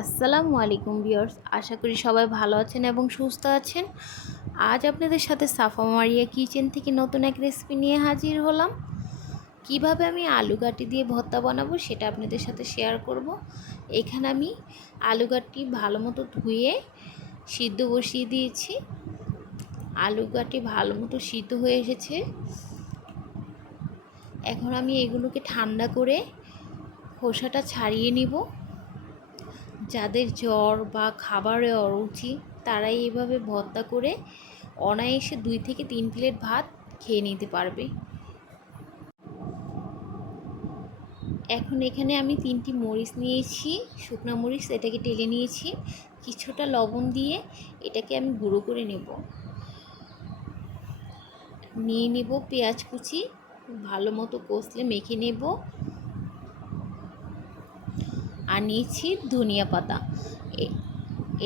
আসসালামু আলাইকুম ভিউয়ার্স। আশা করি সবাই ভালো আছেন এবং সুস্থ আছেন। আজ আপনাদের সাথে সাফা মারিয়া কিচেন থেকে নতুন এক রেসিপি নিয়ে হাজির হলাম। কীভাবে আমি আলু গাটি দিয়ে ভর্তা বানাবো সেটা আপনাদের সাথে শেয়ার করব। এখানে আমি আলু গাটি ভালো মতো ধুয়ে সিদ্ধ বসিয়ে দিয়েছি। আলু গাটি ভালো মতো সিদ্ধ হয়ে এসেছে। এখন আমি এগুলোকে ঠান্ডা করে খোসাটা ছাড়িয়ে নিব। যাদের জ্বর বা খাবারে অরুচি, তারাই এভাবে ভর্তা করে অনায়াসে দুই থেকে তিন প্লেট ভাত খেয়ে নিতে পারবে। এখন এখানে আমি তিনটি মরিচ নিয়েছি, শুকনো মরিচ এটাকে টেলে নিয়েছি, কিছুটা লবণ দিয়ে এটাকে আমি গুঁড়ো করে নেব। নিয়ে নেব পেঁয়াজ কুচি, ভালো মতো কষলে মেখে নেব। আর নিয়েছি ধনিয়া পাতা।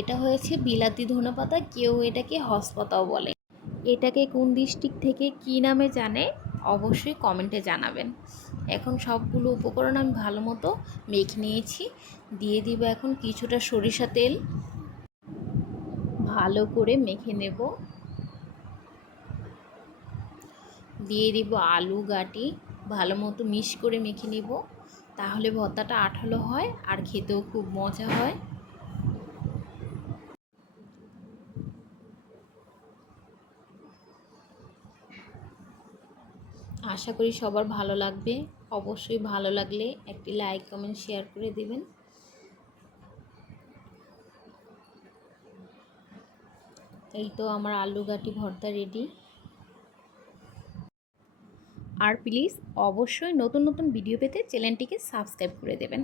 এটা হয়েছে বিলাতি ধনে পাতা, কেউ এটাকে হসপাতাও বলে। এটাকে কোন ডিস্ট্রিক্ট থেকে কি নামে জানে, অবশ্যই কমেন্টে জানাবেন। এখন সবগুলো উপকরণ আমি ভালো মতো মেখে নিয়েছি। দিয়ে দিব এখন কিছুটা সরিষা তেল। ভালো করে মেখে নেব। দিয়ে দিব আলু গাটি, ভালো মতো মিশ করে মেখে নেব। তাহলে ভর্তাটা আঠালো হয় আর খেতেও খুব মজা হয়। আশা করি সবার ভালো লাগবে। অবশ্যই ভালো লাগলে একটি লাইক, কমেন্ট, শেয়ার করে দেবেন। এই তো আমার আলু গাটি ভর্তা রেডি। আর প্লিজ অবশ্যই নতুন নতুন ভিডিও পেতে চ্যানেলটিকে সাবস্ক্রাইব করে দেবেন।